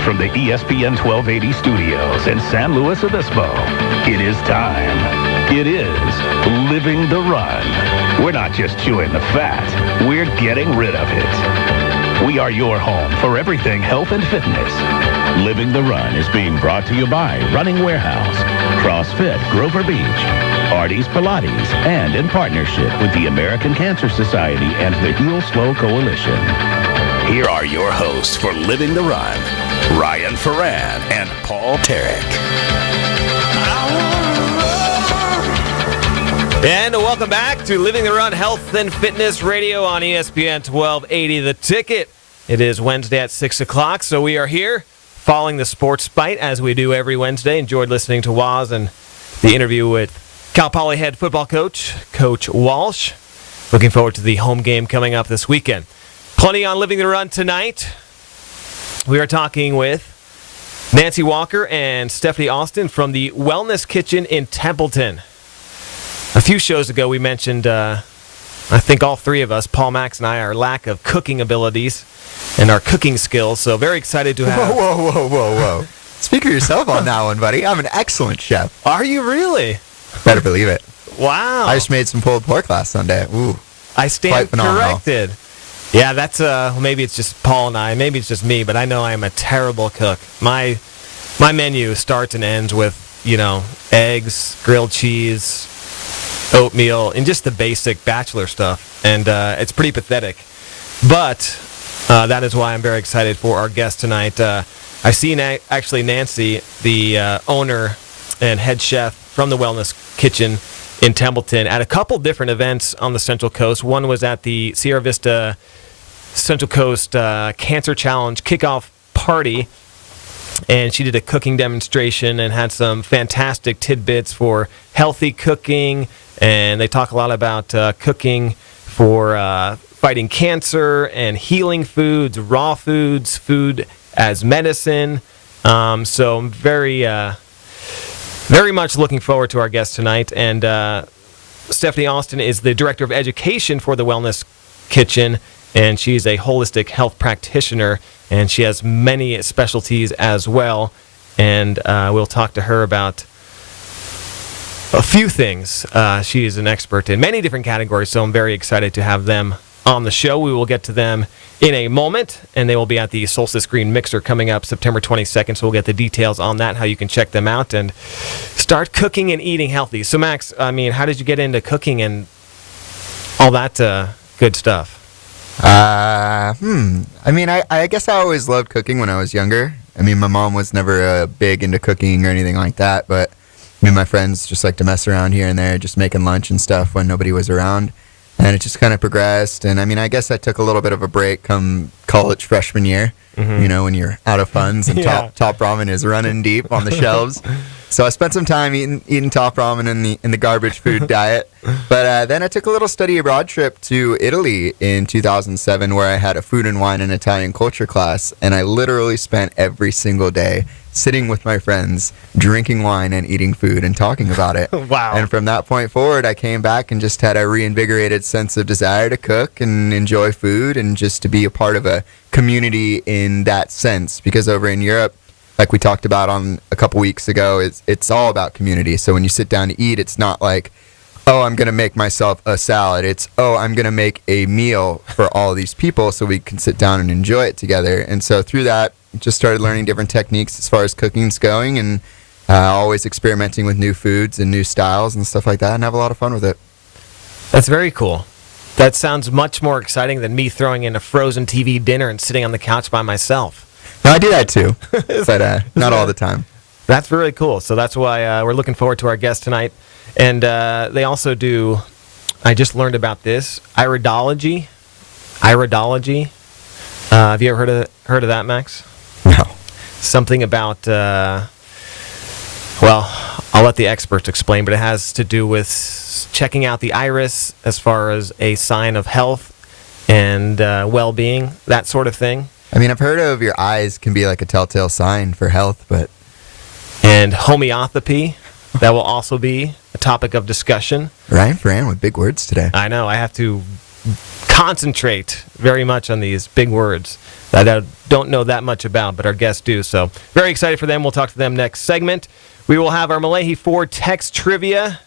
Live from the ESPN 1280 studios in San Luis Obispo, it is time. It is Living the Run. We're not just chewing the fat, we're getting rid of it. We are your home for everything health and fitness. Living the Run is being brought to you by Running Warehouse, CrossFit Grover Beach, Artie's Pilates, and in partnership with the American Cancer Society and the Heal Slow Coalition. Here are your hosts for Living the Run, Ryan Ferran and Paul Tarek. And welcome back to Living the Run Health and Fitness Radio on ESPN 1280 The Ticket. It is Wednesday at 6 o'clock, so we are here following the sports bite as we do every Wednesday. Enjoyed listening to Waz and the interview with Cal Poly head football coach, Coach Walsh. Looking forward to the home game coming up this weekend. Plenty on Living the Run tonight. We are talking with Nancy Walker and Stephanie Austin from the Wellness Kitchen in Templeton. A few shows ago, we mentioned, I think all three of us, Paul, Max, and I, our lack of cooking abilities and our cooking skills. So very excited to have... Whoa. Speak for yourself on that one, buddy. I'm an excellent chef. Are you really? Better believe it. Wow. I just made some pulled pork last Sunday. Ooh. I stand corrected. Yeah, that's, maybe it's just Paul and I. Maybe it's just me, but I know I am a terrible cook. My menu starts and ends with, eggs, grilled cheese, oatmeal, and just the basic bachelor stuff. And it's pretty pathetic. But that is why I'm very excited for our guest tonight. I've seen actually Nancy, the owner and head chef from the Wellness Kitchen in Templeton, at a couple different events on the Central Coast. One was at the Sierra Vista Central Coast Cancer Challenge kickoff party. And she did a cooking demonstration and had some fantastic tidbits for healthy cooking. And they talk a lot about cooking for fighting cancer and healing foods, raw foods, food as medicine. So I'm very much looking forward to our guest tonight. And Stephanie Austin is the Director of Education for the Wellness Kitchen. And she's a holistic health practitioner. And she has many specialties as well. And we'll talk to her about a few things. She is an expert in many different categories, so I'm very excited to have them on the show. We will get to them in a moment, and they will be at the Solstice Green Mixer coming up September 22nd, so we'll get the details on that, how you can check them out and start cooking and eating healthy. So, Max, how did you get into cooking and all that good stuff? I guess I always loved cooking when I was younger. My mom was never big into cooking or anything like that, but me and my friends just like to mess around here and there, just making lunch and stuff when nobody was around. And it just kind of progressed. And I guess I took a little bit of a break come college freshman year, when you're out of funds and Yeah. top ramen is running deep on the shelves. So I spent some time eating top ramen in the garbage food diet. But then I took a little study abroad trip to Italy in 2007 where I had a food and wine and Italian culture class. And I literally spent every single day sitting with my friends, drinking wine and eating food and talking about it. Wow. And from that point forward, I came back and just had a reinvigorated sense of desire to cook and enjoy food and just to be a part of a community in that sense. Because over in Europe, like we talked about on a couple weeks ago, it's all about community. So when you sit down to eat, it's not like, oh, I'm going to make myself a salad. It's, oh, I'm going to make a meal for all these people so we can sit down and enjoy it together. And so through that, just started learning different techniques as far as cooking's going and always experimenting with new foods and new styles and stuff like that and have a lot of fun with it. That's very cool. That sounds much more exciting than me throwing in a frozen TV dinner and sitting on the couch by myself. No, I do that too, but not all the time. That's really cool. So that's why we're looking forward to our guest tonight. And they also do, I just learned about this, Iridology. Have you ever heard of that, Max? No. Something about, I'll let the experts explain, but it has to do with checking out the iris as far as a sign of health and well-being, that sort of thing. I've heard of your eyes can be like a telltale sign for health, but... And homeopathy, that will also be a topic of discussion. Ryan Ferran with big words today. I know, I have to concentrate very much on these big words that I don't know that much about, but our guests do. So very excited for them. We'll talk to them next segment. We will have our Malahi Ford text trivia.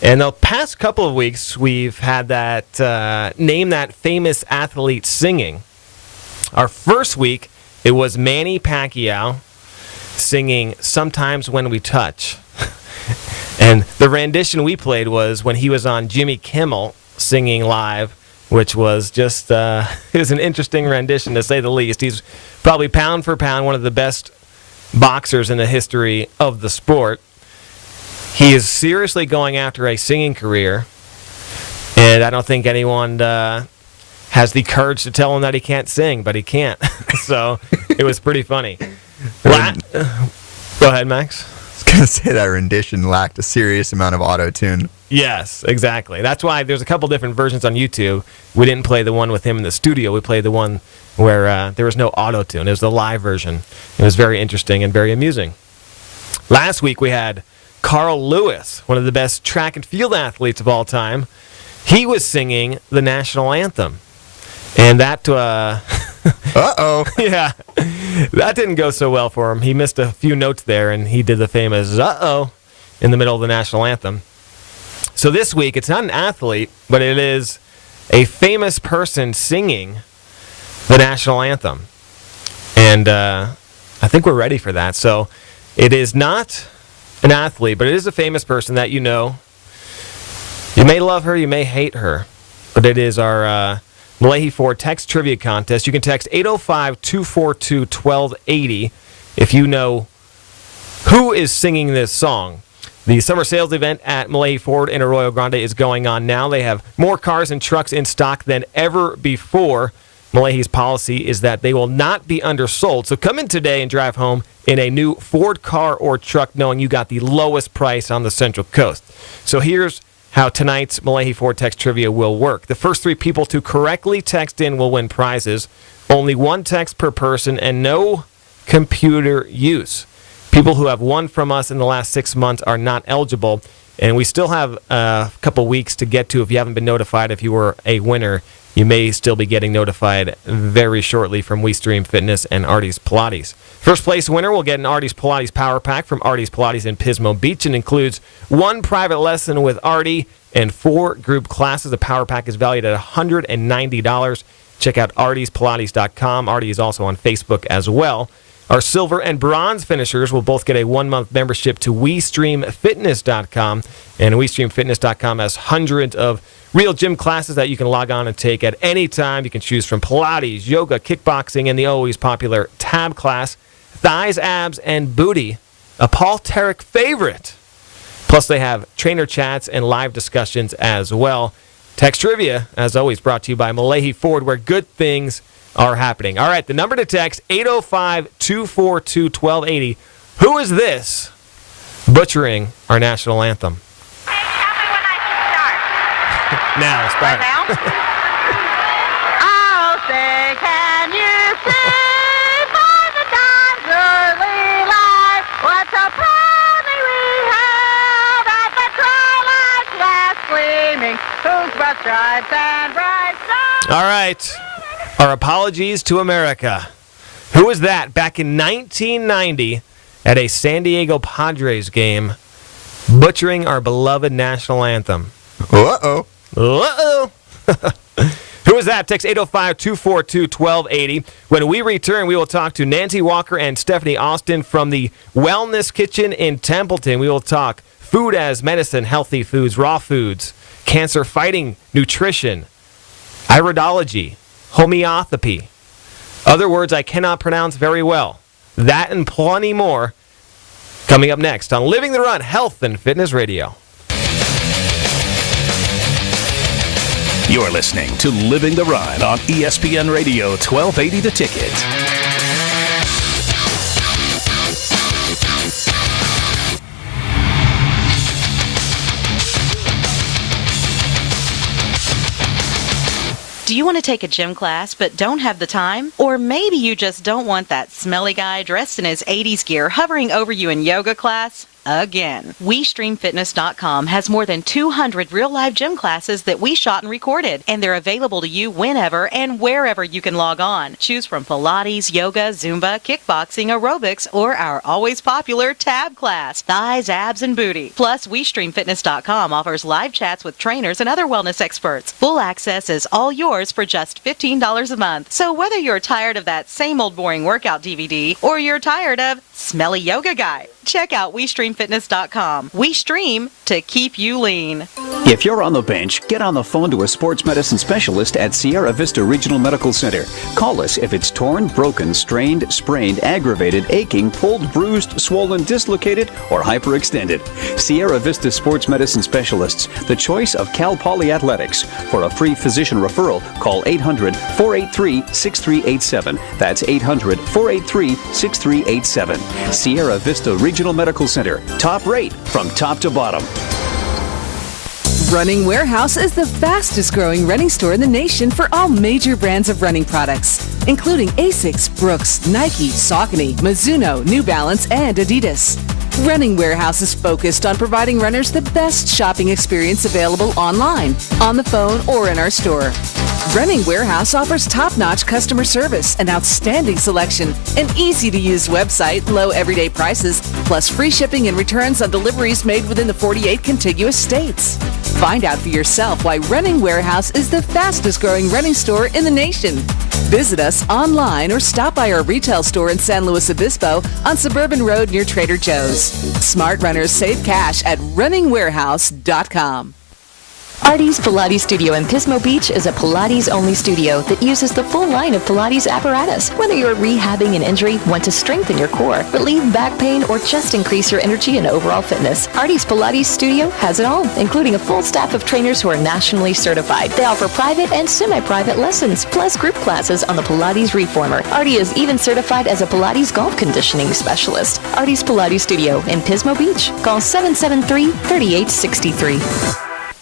And the past couple of weeks, we've had that name that famous athlete singing. Our first week, it was Manny Pacquiao singing Sometimes When We Touch. And the rendition we played was when he was on Jimmy Kimmel singing live, which was just, it was an interesting rendition to say the least. He's probably pound for pound one of the best boxers in the history of the sport. He is seriously going after a singing career, and I don't think anyone has the courage to tell him that he can't sing, but he can't. So it was pretty funny. Go ahead, Max. I was going to say that rendition lacked a serious amount of auto-tune. Yes, exactly. That's why there's a couple different versions on YouTube. We didn't play the one with him in the studio. We played the one where there was no auto-tune. It was the live version. It was very interesting and very amusing. Last week we had Carl Lewis, one of the best track and field athletes of all time. He was singing the national anthem. And that, Uh-oh. yeah, that didn't go so well for him. He missed a few notes there, and he did the famous uh-oh in the middle of the national anthem. So this week, it's not an athlete, but it is a famous person singing the national anthem. And I think we're ready for that. So it is not an athlete, but it is a famous person that you know. You may love her, you may hate her, but it is our Malahi Ford text trivia contest. You can text 805-242-1280 if you know who is singing this song. The summer sales event at Malahi Ford in Arroyo Grande is going on now. They have more cars and trucks in stock than ever before. Malahi's policy is that they will not be undersold. So come in today and drive home in a new Ford car or truck knowing you got the lowest price on the Central Coast. So here's how tonight's Malahi Ford text trivia will work. The first 3 people to correctly text in will win prizes. Only 1 text per person and no computer use. People who have won from us in the last 6 months are not eligible, and we still have a couple weeks to get to. If you haven't been notified, if you were a winner, you may still be getting notified very shortly from WeStream Fitness and Artie's Pilates. First place winner will get an Artie's Pilates Power Pack from Artie's Pilates in Pismo Beach, and includes 1 private lesson with Artie and 4 group classes. The Power Pack is valued at $190. Check out artiespilates.com. Artie is also on Facebook as well. Our silver and bronze finishers will both get a 1-month membership to WeStreamFitness.com. And WeStreamFitness.com has hundreds of real gym classes that you can log on and take at any time. You can choose from Pilates, yoga, kickboxing, and the always popular tab class, thighs, abs, and booty, a Paul Tarek favorite. Plus, they have trainer chats and live discussions as well. Text trivia, as always, brought to you by Malahi Ford, where good things are happening. All right, the number to text, 805-242-1280. Who is this butchering our national anthem? Hey, tell me when I should start. Now, start. Right now? I'll say, can you see by the dawn's early light what so proudly we hailed at the twilight's last gleaming, whose broad stripes and bright stars. All right. Our apologies to America. Who was that back in 1990 at a San Diego Padres game, butchering our beloved national anthem? Uh-oh. Uh-oh. Who is that? Text 805-242-1280. When we return, we will talk to Nancy Walker and Stephanie Austin from the Wellness Kitchen in Templeton. We will talk food as medicine, healthy foods, raw foods, cancer-fighting nutrition, iridology, homeopathy, other words I cannot pronounce very well. That and plenty more coming up next on Living the Run Health and Fitness Radio. You're listening to Living the Run on ESPN Radio 1280 The Ticket. Do you want to take a gym class but don't have the time? Or maybe you just don't want that smelly guy dressed in his 80s gear hovering over you in yoga class? again. WeStreamFitness.com has more than 200 real-life gym classes that we shot and recorded, and they're available to you whenever and wherever you can log on. Choose from Pilates, yoga, Zumba, kickboxing, aerobics, or our always popular tab class, thighs, abs, and booty. Plus, WeStreamFitness.com offers live chats with trainers and other wellness experts. Full access is all yours for just $15 a month. So whether you're tired of that same old boring workout DVD or you're tired of smelly yoga guy, check out WeStreamFitness.com. We stream to keep you lean. If you're on the bench, get on the phone to a sports medicine specialist at Sierra Vista Regional Medical Center. Call us if it's torn, broken, strained, sprained, aggravated, aching, pulled, bruised, swollen, dislocated, or hyperextended. Sierra Vista Sports Medicine Specialists, the choice of Cal Poly Athletics. For a free physician referral, call 800-483-6387. That's 800-483-6387. Sierra Vista Regional Medical Center. Top rate from top to bottom. Running Warehouse is the fastest growing running store in the nation for all major brands of running products, including Asics, Brooks, Nike, Saucony, Mizuno, New Balance, and Adidas. Running Warehouse is focused on providing runners the best shopping experience available online, on the phone, or in our store. Running Warehouse offers top-notch customer service, an outstanding selection, an easy-to-use website, low everyday prices, plus free shipping and returns on deliveries made within the 48 contiguous states. Find out for yourself why Running Warehouse is the fastest-growing running store in the nation. Visit us online or stop by our retail store in San Luis Obispo on Suburban Road near Trader Joe's. Smart runners save cash at runningwarehouse.com. Artie's Pilates Studio in Pismo Beach is a Pilates-only studio that uses the full line of Pilates apparatus. Whether you're rehabbing an injury, want to strengthen your core, relieve back pain, or just increase your energy and overall fitness, Artie's Pilates Studio has it all, including a full staff of trainers who are nationally certified. They offer private and semi-private lessons, plus group classes on the Pilates Reformer. Artie is even certified as a Pilates golf conditioning specialist. Artie's Pilates Studio in Pismo Beach. Call 773-3863.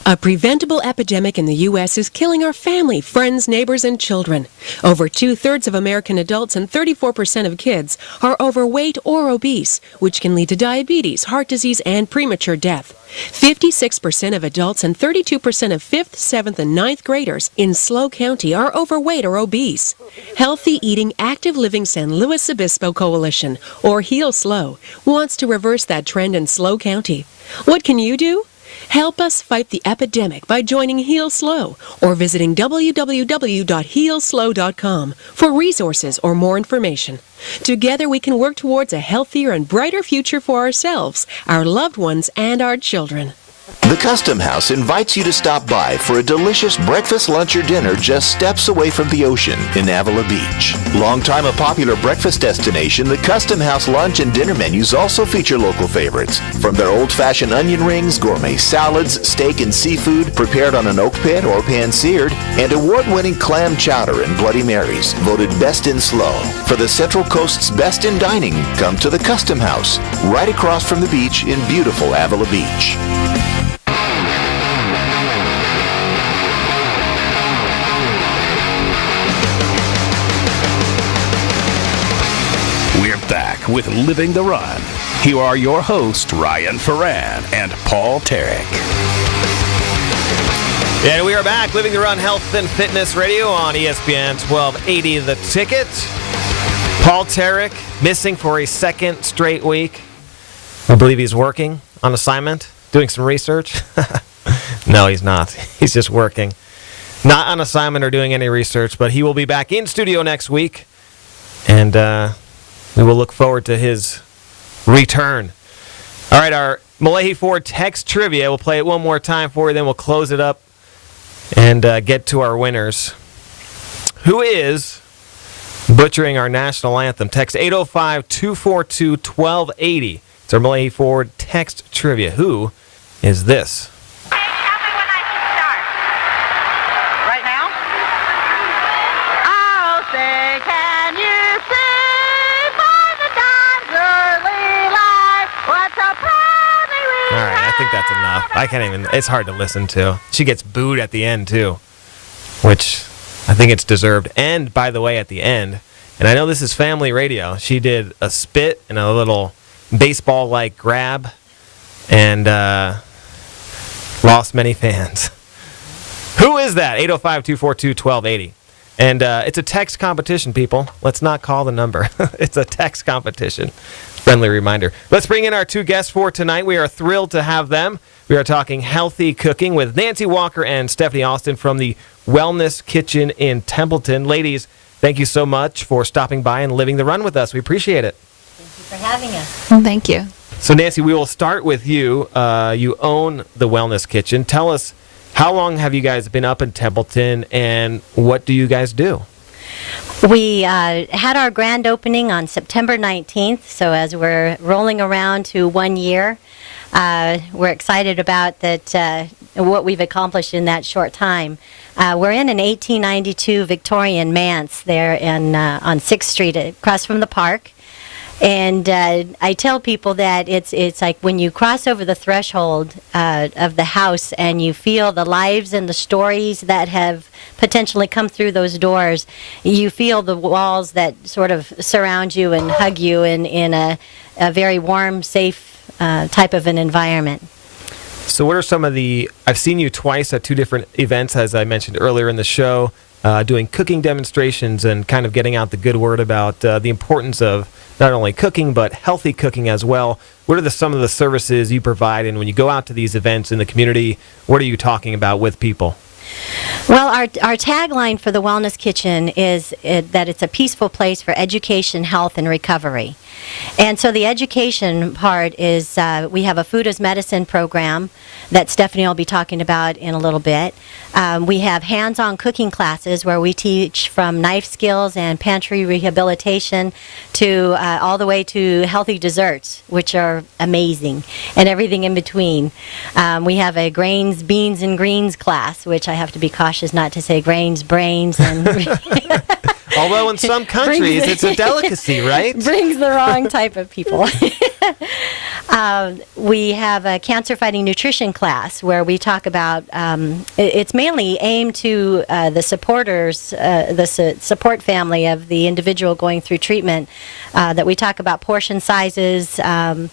A preventable epidemic in the U.S. is killing our family, friends, neighbors, and children. Over 2/3 of American adults and 34% of kids are overweight or obese, which can lead to diabetes, heart disease, and premature death. 56% of adults and 32% of 5th, 7th, and 9th graders in SLO County are overweight or obese. Healthy Eating Active Living San Luis Obispo Coalition, or Heal SLO, wants to reverse that trend in SLO County. What can you do? Help us fight the epidemic by joining Heal SLO or visiting www.healslo.com for resources or more information. Together we can work towards a healthier and brighter future for ourselves, our loved ones, and our children. The Custom House invites you to stop by for a delicious breakfast, lunch, or dinner just steps away from the ocean in Avila Beach. Longtime a popular breakfast destination, the Custom House lunch and dinner menus also feature local favorites. From their old-fashioned onion rings, gourmet salads, steak and seafood prepared on an oak pit or pan-seared, and award-winning clam chowder and Bloody Marys, voted best in SLO. For the Central Coast's best in dining, come to the Custom House, right across from the beach in beautiful Avila Beach. We're back with Living the Run. Here are your hosts, Ryan Ferran and Paul Tarek. And we are back, Living the Run Health and Fitness Radio on ESPN 1280 The Ticket. Paul Tarek missing for a second straight week. I believe he's working on assignment, doing some research. No, he's not. He's just working. Not on assignment or doing any research, but he will be back in studio next week. And we will look forward to his return. All right, our Malahi Ford text trivia. We'll play it one more time for you, then we'll close it up and get to our winners. Who is butchering our national anthem? Text 805-242-1280. It's our Malahi Ford text trivia. Who is this? Hey, tell me when I should start. Right now? Oh, say, can you see by the dawn's early light what so proudly we All right, I think that's enough. I can't even, it's hard to listen to. She gets booed at the end, too, which I think it's deserved. And, by the way, at the end, and I know this is family radio, she did a spit and a little baseball-like grab and lost many fans. Who is that? 805-242-1280. And it's a text competition, people. Let's not call the number. It's a text competition. Friendly reminder. Let's bring in our two guests for tonight. We are thrilled to have them. We are talking healthy cooking with Nancy Walker and Stephanie Austin from the Wellness Kitchen in Templeton. Ladies, thank you so much for stopping by and living the run with us. We appreciate it. Thank you for having us. Well, thank you. So, Nancy, we will start with you. You own the Wellness Kitchen. Tell us, how long have you guys been up in Templeton, and what do you guys do? We had our grand opening on September 19th, so as we're rolling around to 1 year, we're excited about that what we've accomplished in that short time. We're in an 1892 Victorian manse there on 6th Street across from the park. And I tell people that it's like when you cross over the threshold of the house and you feel the lives and the stories that have potentially come through those doors, you feel the walls that sort of surround you and hug you in a very warm, safe type of an environment. So what are some of I've seen you twice at two different events, as I mentioned earlier in the show, doing cooking demonstrations and kind of getting out the good word about the importance of not only cooking, but healthy cooking as well. What are some of the services you provide? And when you go out to these events in the community, what are you talking about with people? Well, our tagline for the Wellness Kitchen is that it's a peaceful place for education, health, and recovery. And so the education part is we have a food as medicine program that Stephanie will be talking about in a little bit. We have hands-on cooking classes where we teach from knife skills and pantry rehabilitation to all the way to healthy desserts, which are amazing, and everything in between. We have a grains, beans, and greens class, which I have to be cautious not to say grains, brains, and... Although in some countries it's a delicacy, right? Brings the wrong type of people. We have a cancer-fighting nutrition class where we talk about, it's mainly aimed to the supporters, the support family of the individual going through treatment, that we talk about portion sizes, the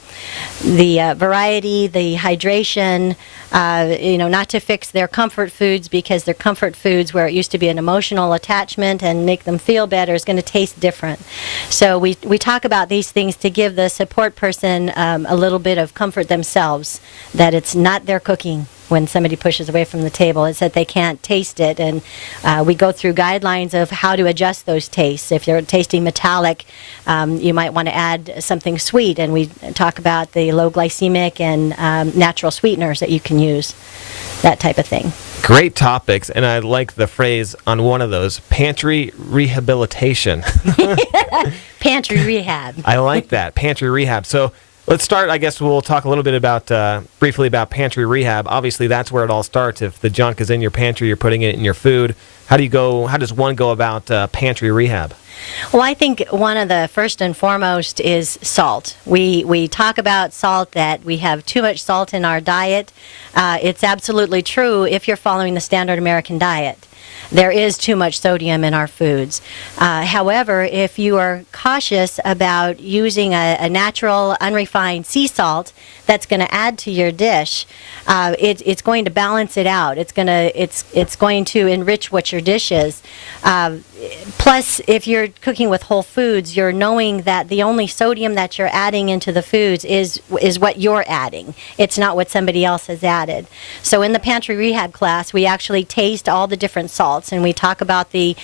variety, the hydration, not to fix their comfort foods, because their comfort foods, where it used to be an emotional attachment and make them feel better, is going to taste different. So we talk about these things to give the support person a little bit of comfort themselves, that it's not their cooking when somebody pushes away from the table. It's that they can't taste it, and we go through guidelines of how to adjust those tastes. If you're tasting metallic, you might want to add something sweet, and we talk about the low glycemic and natural sweeteners that you can use, that type of thing. Great topics, and I like the phrase on one of those, pantry rehabilitation. Pantry rehab. I like that, pantry rehab. So let's start. I guess we'll talk a little bit briefly about pantry rehab. Obviously, that's where it all starts. If the junk is in your pantry, you're putting it in your food. How does one go about pantry rehab? Well, I think one of the first and foremost is salt. We talk about salt, that we have too much salt in our diet. It's absolutely true if you're following the standard American diet. There is too much sodium in our foods. However, if you are cautious about using a natural, unrefined sea salt that's going to add to your dish, it's going to balance it out. It's going to enrich what your dish is. Plus, if you're cooking with whole foods, you're knowing that the only sodium that you're adding into the foods is what you're adding. It's not what somebody else has added. So in the pantry rehab class, we actually taste all the different salts, and we talk about the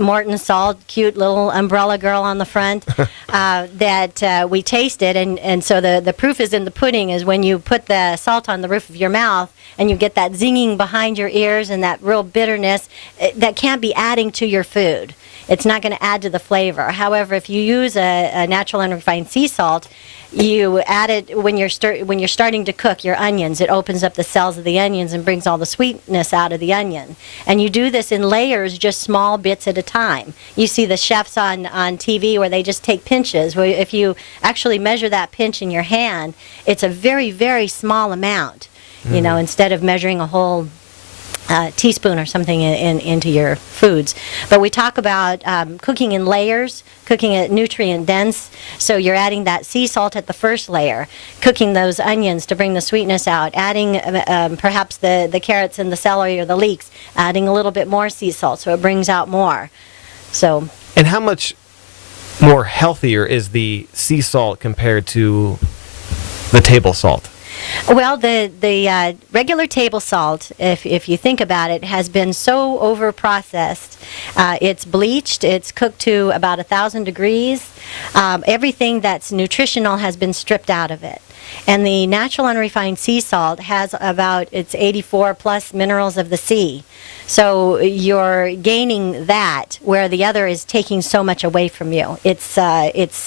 Morton salt, cute little umbrella girl on the front, that we taste it, and so the proof is in the pudding, is when you put the salt on the roof of your mouth and you get that zinging behind your ears and that real bitterness, that can't be adding to your food. It's not going to add to the flavor. However, if you use a natural unrefined sea salt, you add it when you're starting to cook your onions. It opens up the cells of the onions and brings all the sweetness out of the onion. And you do this in layers, just small bits at a time. You see the chefs on TV where they just take pinches. Where if you actually measure that pinch in your hand, it's a very, very small amount. Instead of measuring a whole teaspoon or something into your foods. But we talk about cooking in layers, cooking it nutrient dense. So you're adding that sea salt at the first layer, cooking those onions to bring the sweetness out, adding perhaps the carrots and the celery or the leeks, adding a little bit more sea salt so it brings out more. So. And how much more healthier is the sea salt compared to the table salt? Well, the regular table salt, if you think about it, has been so over-processed. It's bleached. It's cooked to about 1,000 degrees. Everything that's nutritional has been stripped out of it. And the natural unrefined sea salt has about its 84 plus minerals of the sea. So you're gaining that where the other is taking so much away from you. It's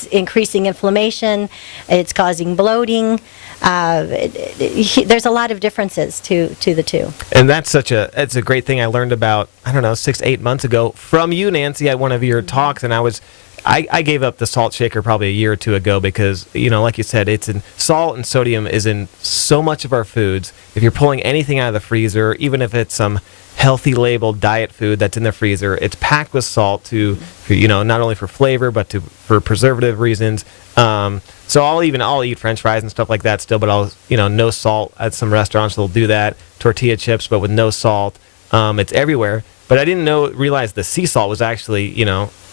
increasing inflammation. It's causing bloating. There's a lot of differences to the two. And that's it's a great thing I learned about, 6-8 months ago from you, Nancy, at one of your talks. And I gave up the salt shaker probably a year or two ago because, like you said, salt and sodium is in so much of our foods. If you're pulling anything out of the freezer, even if it's some healthy labeled diet food that's in the freezer, it's packed with salt not only for flavor, but for preservative reasons. So I'll eat French fries and stuff like that still, but I'll, no salt. At some restaurants they'll do that. Tortilla chips, but with no salt. It's everywhere. But I didn't realize the sea salt was actually,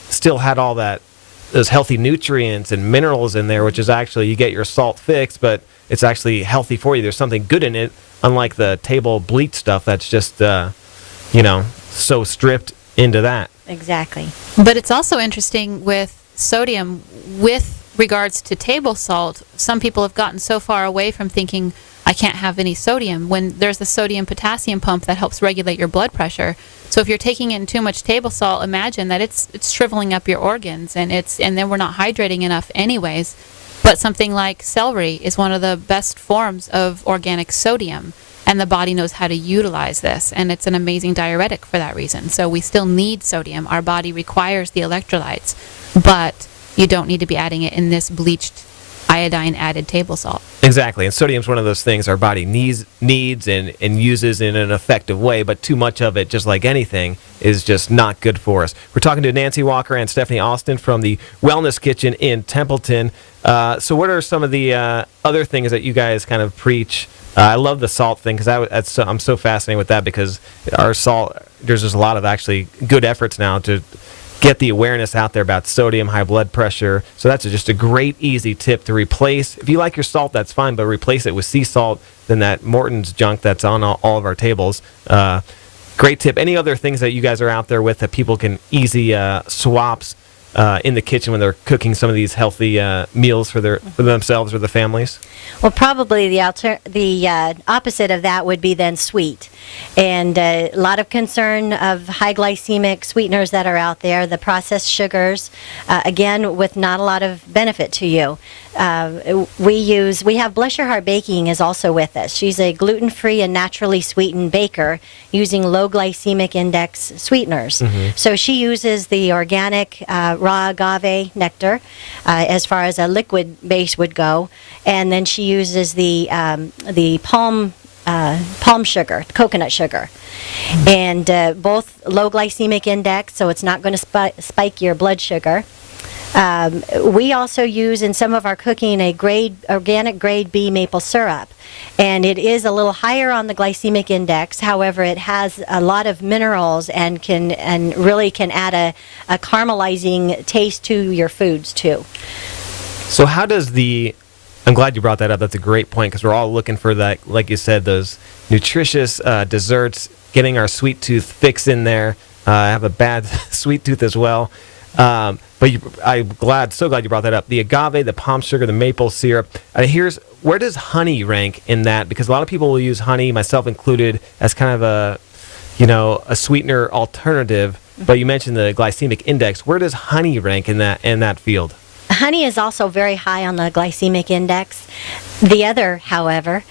still had all those healthy nutrients and minerals in there, which is actually, you get your salt fix, but it's actually healthy for you. There's something good in it, unlike the table bleach stuff that's just, so stripped into that. Exactly. But it's also interesting with sodium, with regards to table salt, some people have gotten so far away from thinking, I can't have any sodium, when there's the sodium-potassium pump that helps regulate your blood pressure. So if you're taking in too much table salt, imagine that it's shriveling up your organs, and then we're not hydrating enough anyways. But something like celery is one of the best forms of organic sodium, and the body knows how to utilize this, and it's an amazing diuretic for that reason. So we still need sodium. Our body requires the electrolytes, but you don't need to be adding it in this bleached iodine-added table salt. Exactly, and sodium's one of those things our body needs and uses in an effective way, but too much of it, just like anything, is just not good for us. We're talking to Nancy Walker and Stephanie Austin from the Wellness Kitchen in Templeton. So what are some of the other things that you guys kind of preach? I love the salt thing because I'm so fascinated with that, because our salt, there's just a lot of actually good efforts now to get the awareness out there about sodium, high blood pressure. So that's just a great, easy tip to replace. If you like your salt, that's fine, but replace it with sea salt than that Morton's junk that's on all of our tables. Great tip. Any other things that you guys are out there with that people can easy swaps in the kitchen when they're cooking some of these healthy meals for themselves or the families? Well, probably the opposite of that would be then sweet. And a lot of concern of high glycemic sweeteners that are out there, the processed sugars, again, with not a lot of benefit to you. We have Bless Your Heart Baking is also with us. She's a gluten-free and naturally sweetened baker using low glycemic index sweeteners. Mm-hmm. So she uses the organic raw agave nectar as far as a liquid base would go, and then she uses the palm sugar, coconut sugar, and both low glycemic index, so it's not going to spike your blood sugar. We also use in some of our cooking a organic grade B maple syrup, and it is a little higher on the glycemic index. However, it has a lot of minerals and really can add a caramelizing taste to your foods too. So how does I'm glad you brought that up. That's a great point, because we're all looking for that, like you said, those nutritious desserts, getting our sweet tooth fix in there. I have a bad sweet tooth as well. But I'm so glad you brought that up. The agave, the palm sugar, the maple syrup. Where does honey rank in that? Because a lot of people will use honey, myself included, as kind of a sweetener alternative. But you mentioned the glycemic index. Where does honey rank in that field? Honey is also very high on the glycemic index. The other, however,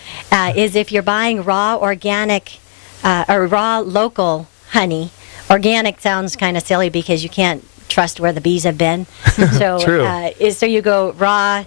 is if you're buying raw organic or raw local honey. Organic sounds kind of silly because you can't trust where the bees have been. So, True. So you go raw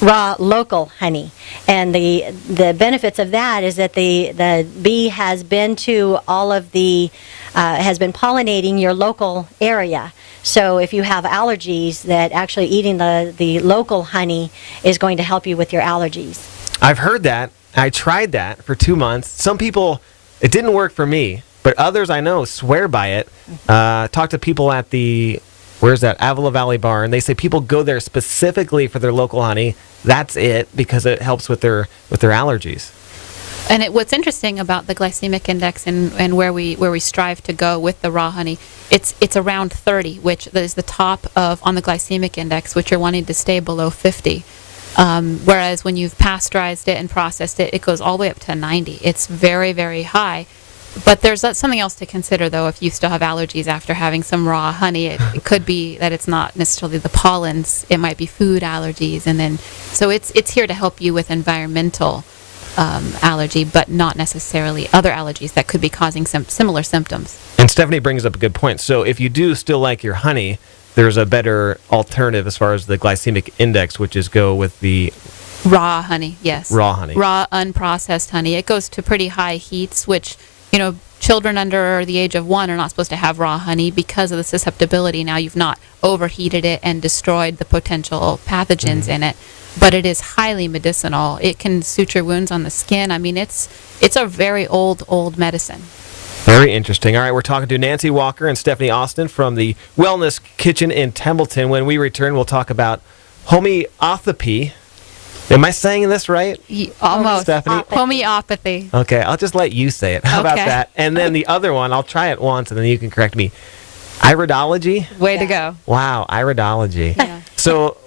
raw local honey, and the benefits of that is that the bee has been to all of the has been pollinating your local area. So if you have allergies, that actually eating the local honey is going to help you with your allergies. I've heard that. I tried that for 2 months. Some people, it didn't work for me, but others I know swear by it. Talk to people at the, where's that, Avila Valley Bar, and they say people go there specifically for their local honey. That's it, because it helps with their allergies. And what's interesting about the glycemic index and where we strive to go with the raw honey, it's around 30, which is the top of on the glycemic index, which you're wanting to stay below 50. Whereas when you've pasteurized it and processed it, it goes all the way up to 90. It's very, very high. But there's something else to consider, though. If you still have allergies after having some raw honey, it could be that it's not necessarily the pollens. It might be food allergies, and then so it's here to help you with environmental allergy, but not necessarily other allergies that could be causing some similar symptoms. And Stephanie brings up a good point. So if you do still like your honey, there's a better alternative as far as the glycemic index, which is go with the raw honey. Yes, raw honey, raw unprocessed honey. It goes to pretty high heats, which children under the age of 1 are not supposed to have raw honey because of the susceptibility. Now you've not overheated it and destroyed the potential pathogens in it, but it is highly medicinal. It can suture wounds on the skin. I mean, it's a very old medicine. Very interesting. All right, we're talking to Nancy Walker and Stephanie Austin from the Wellness Kitchen in Templeton. When we return, we'll talk about homeopathy. Am I saying this right? Almost. Stephanie? Homeopathy. Okay, I'll just let you say it. How about that? And then the other one, I'll try it once, and then you can correct me. Iridology? Way to go. Wow, iridology. Yeah. So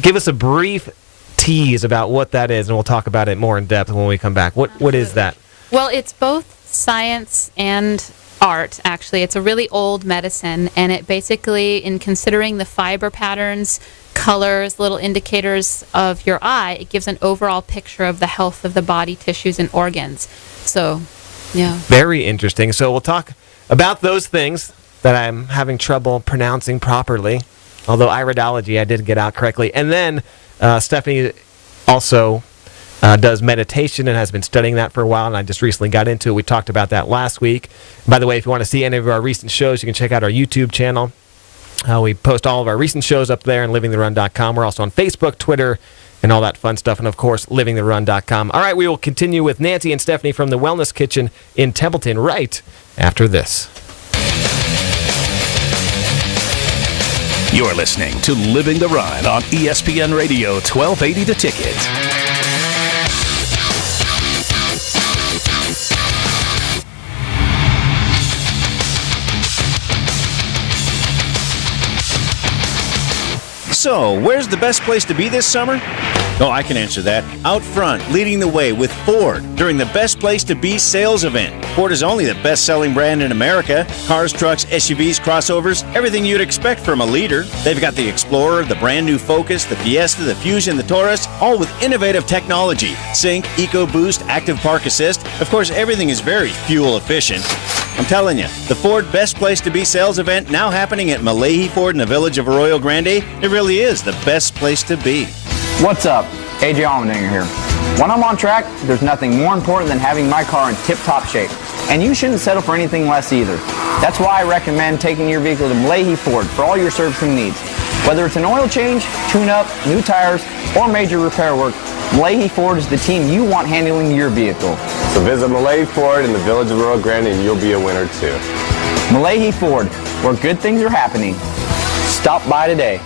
give us a brief tease about what that is, and we'll talk about it more in depth when we come back. What is that? Well, it's both science and art, actually. It's a really old medicine, and it basically, in considering the fiber patterns, colors, little indicators of your eye, it gives an overall picture of the health of the body, tissues, and organs. So, yeah. Very interesting. So we'll talk about those things that I'm having trouble pronouncing properly, although iridology I did get out correctly. And then Stephanie also does meditation and has been studying that for a while, and I just recently got into it. We talked about that last week. By the way, if you want to see any of our recent shows, you can check out our YouTube channel. We post all of our recent shows up there on livingtherun.com. We're also on Facebook, Twitter, and all that fun stuff. And, of course, livingtherun.com. All right, we will continue with Nancy and Stephanie from the Wellness Kitchen in Templeton right after this. You're listening to Living the Run on ESPN Radio 1280 The Ticket. So, where's the best place to be this summer? Oh, I can answer that. Out front, leading the way with Ford during the Best Place to Be sales event. Ford is only the best-selling brand in America. Cars, trucks, SUVs, crossovers, everything you'd expect from a leader. They've got the Explorer, the brand new Focus, the Fiesta, the Fusion, the Taurus, all with innovative technology. Sync, EcoBoost, Active Park Assist. Of course, everything is very fuel efficient. I'm telling you, the Ford Best Place to Be sales event now happening at Malahi Ford in the village of Arroyo Grande. It really is the best place to be. What's up? AJ Allmendinger here. When I'm on track, there's nothing more important than having my car in tip-top shape. And you shouldn't settle for anything less either. That's why I recommend taking your vehicle to Malahi Ford for all your servicing needs. Whether it's an oil change, tune-up, new tires, or major repair work, Malahi Ford is the team you want handling your vehicle. So visit Malahi Ford in the village of Arroyo Grande and you'll be a winner too. Malahi Ford, where good things are happening. Stop by today.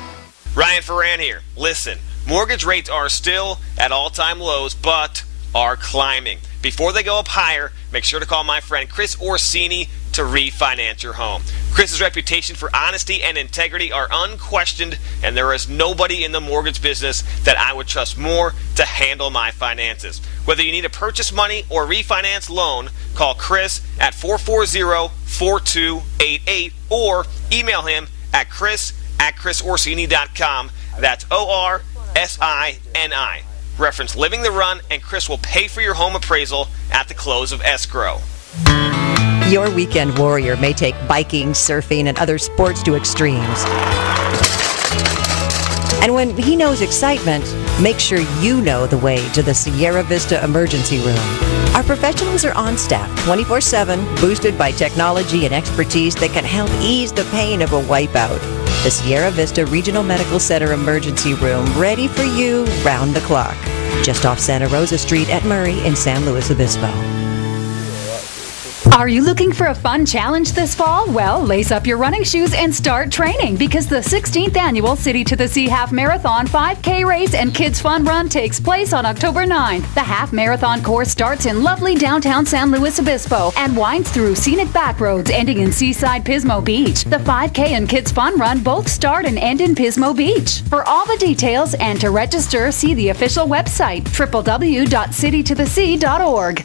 Ryan Ferran here. Listen, mortgage rates are still at all-time lows, but are climbing. Before they go up higher, make sure to call my friend Chris Orsini to refinance your home. Chris's reputation for honesty and integrity are unquestioned, and there is nobody in the mortgage business that I would trust more to handle my finances. Whether you need a purchase money or refinance loan, call Chris at 440-4288 or email him at chris@chrisorsini.com. That's ORSINI. Reference Living the Run, and Chris will pay for your home appraisal at the close of escrow. Your weekend warrior may take biking, surfing, and other sports to extremes. And when he knows excitement, make sure you know the way to the Sierra Vista Emergency Room. Our professionals are on staff 24/7, boosted by technology and expertise that can help ease the pain of a wipeout. The Sierra Vista Regional Medical Center Emergency Room, ready for you round the clock. Just off Santa Rosa Street at Murray in San Luis Obispo. Are you looking for a fun challenge this fall? Well, lace up your running shoes and start training because the 16th annual City to the Sea Half Marathon 5K race and Kids Fun Run takes place on October 9th. The half marathon course starts in lovely downtown San Luis Obispo and winds through scenic back roads ending in seaside Pismo Beach. The 5K and Kids Fun Run both start and end in Pismo Beach. For all the details and to register, see the official website, www.citytothesea.org.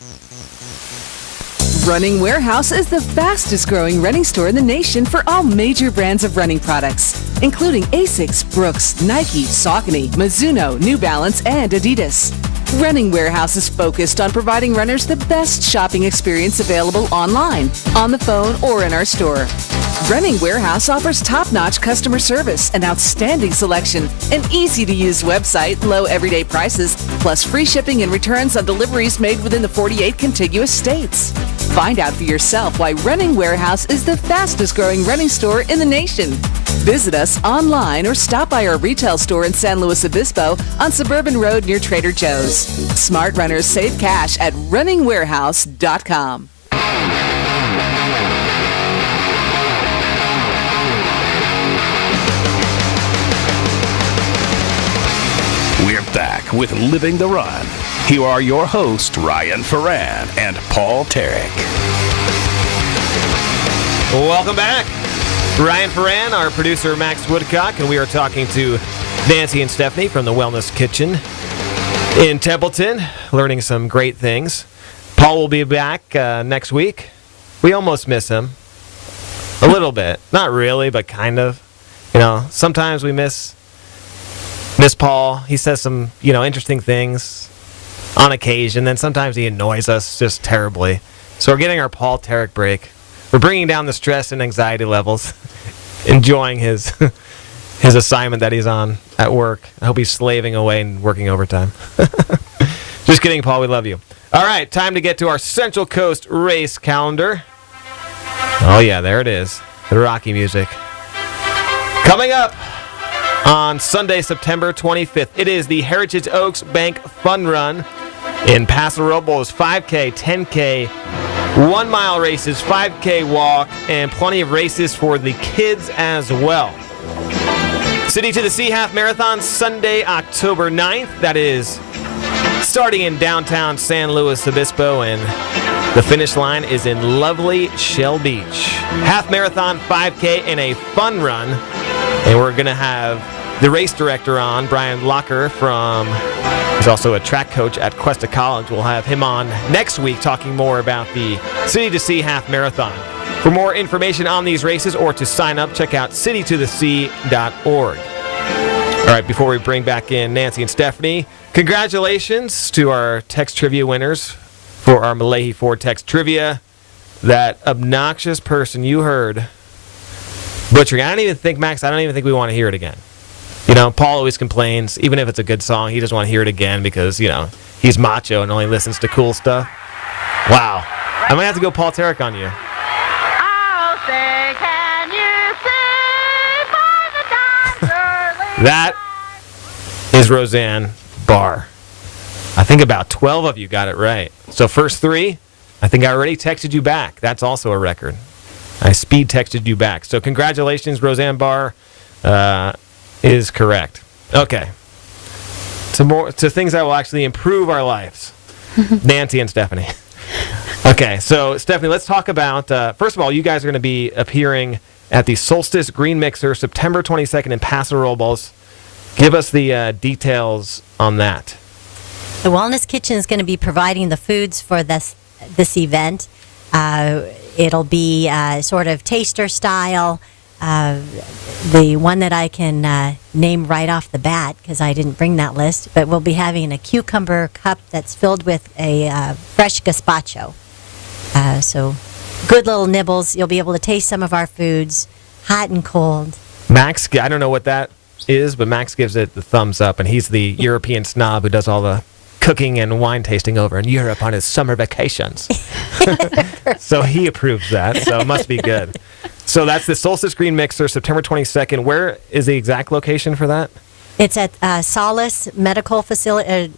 Running Warehouse is the fastest growing running store in the nation for all major brands of running products, including Asics, Brooks, Nike, Saucony, Mizuno, New Balance, and Adidas. Running Warehouse is focused on providing runners the best shopping experience available online, on the phone, or in our store. Running Warehouse offers top-notch customer service, an outstanding selection, an easy-to-use website, low everyday prices, plus free shipping and returns on deliveries made within the 48 contiguous states. Find out for yourself why Running Warehouse is the fastest-growing running store in the nation. Visit us online or stop by our retail store in San Luis Obispo on Suburban Road near Trader Joe's. Smart runners save cash at runningwarehouse.com. We're back with Living the Run. Here are your hosts, Ryan Ferran and Paul Tarek. Welcome back. Ryan Ferran, our producer Max Woodcock, and we are talking to Nancy and Stephanie from the Wellness Kitchen in Templeton, learning some great things. Paul will be back next week. We almost miss him. A little bit. Not really, but kind of. You know, sometimes we miss Paul. He says some, interesting things on occasion, then sometimes he annoys us just terribly. So we're getting our Paul Tarek break. We're bringing down the stress and anxiety levels, enjoying his assignment that he's on at work. I hope he's slaving away and working overtime. Just kidding, Paul. We love you. All right, time to get to our Central Coast race calendar. Oh, yeah, there it is. The Rocky music. Coming up on Sunday, September 25th, it is the Heritage Oaks Bank Fun Run in Paso Robles. 5K, 10K, 1 mile races, 5K walk, and plenty of races for the kids as well. City to the Sea Half Marathon, Sunday, October 9th. That is starting in downtown San Luis Obispo, and the finish line is in lovely Shell Beach. Half marathon, 5K, and a fun run. And we're going to have the race director on, Brian Locker, he's also a track coach at Cuesta College. We'll have him on next week talking more about the City to Sea Half Marathon. For more information on these races or to sign up, check out citytothesea.org. All right, before we bring back in Nancy and Stephanie, congratulations to our text trivia winners for our Malahi Ford text trivia. That obnoxious person you heard butchering. I don't even think we want to hear it again. Paul always complains, even if it's a good song, he doesn't want to hear it again because, he's macho and only listens to cool stuff. Wow. I might have to go Paul Tarek on you. I'll say, can you see by the dawn's early That is Roseanne Barr. I think about 12 of you got it right. So first 3, I think I already texted you back. That's also a record. I speed texted you back. So congratulations, Roseanne Barr is correct. Okay. To things that will actually improve our lives. Nancy and Stephanie. Okay, so Stephanie, let's talk about, first of all, you guys are going to be appearing at the Solstice Green Mixer September 22nd in Paso Robles. Give us the details on that. The Wellness Kitchen is going to be providing the foods for this event. It'll be sort of taster style. The one that I can name right off the bat, because I didn't bring that list, but we'll be having a cucumber cup that's filled with a fresh gazpacho. So good little nibbles. You'll be able to taste some of our foods, hot and cold. Max, I don't know what that is, but Max gives it the thumbs up, and he's the European snob who does all the cooking and wine tasting over in Europe on his summer vacations. So he approves that, so it must be good. So that's the Solstice Green Mixer, September 22nd. Where is the exact location for that? It's at Solace Medical Facility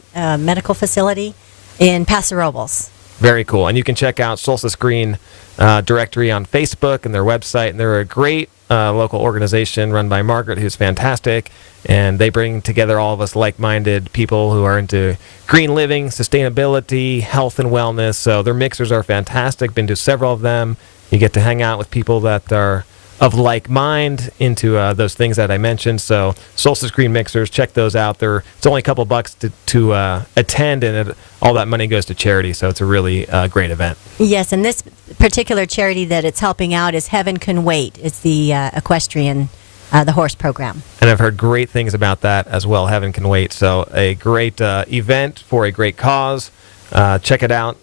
in Paso Robles. Very cool. And you can check out Solstice Green directory on Facebook and their website. And they're a great local organization run by Margaret, who's fantastic. And they bring together all of us like-minded people who are into green living, sustainability, health, and wellness. So their mixers are fantastic. Been to several of them. You get to hang out with people that are of like mind into those things that I mentioned. So Solstice Green Mixers, check those out. It's only a couple bucks to attend, and all that money goes to charity. So it's a really great event. Yes, and this particular charity that it's helping out is Heaven Can Wait. It's the equestrian, the horse program. And I've heard great things about that as well. Heaven Can Wait. So a great event for a great cause. Check it out.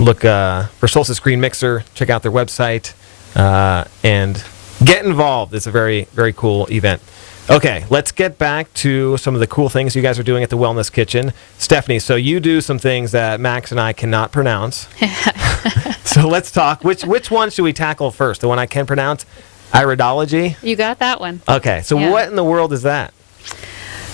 Look for Solstice Green Mixer. Check out their website and get involved. It's a very, very cool event. Okay, let's get back to some of the cool things you guys are doing at the Wellness Kitchen. Stephanie, so you do some things that Max and I cannot pronounce. So let's talk. Which one should we tackle first? The one I can pronounce? Iridology? You got that one. Okay, so what in the world is that?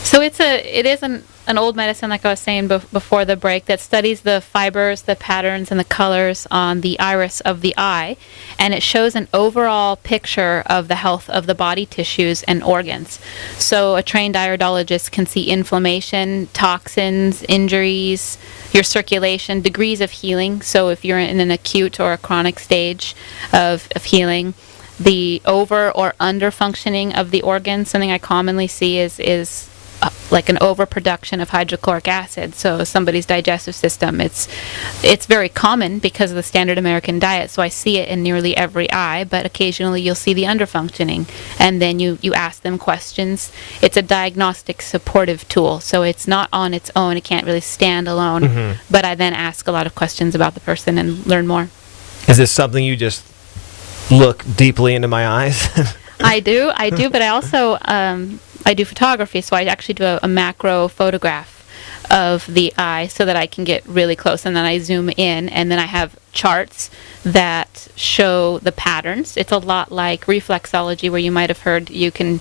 So it is an old medicine, like I was saying before the break, that studies the fibers, the patterns, and the colors on the iris of the eye, and it shows an overall picture of the health of the body tissues and organs. So a trained iridologist can see inflammation, toxins, injuries, your circulation, degrees of healing. So if you're in an acute or a chronic stage of healing, the over or under functioning of the organs. Something I commonly see is like an overproduction of hydrochloric acid. So somebody's digestive system, it's very common because of the standard American diet. So I see it in nearly every eye, but occasionally you'll see the underfunctioning, and then you ask them questions. It's a diagnostic supportive tool, so it's not on its own. It can't really stand alone. But I then ask a lot of questions about the person and learn more. Is this something you just look deeply into my eyes? I do, but I also I do photography, so I actually do a macro photograph of the eye so that I can get really close, and then I zoom in, and then I have charts that show the patterns. It's a lot like reflexology, where you might have heard you can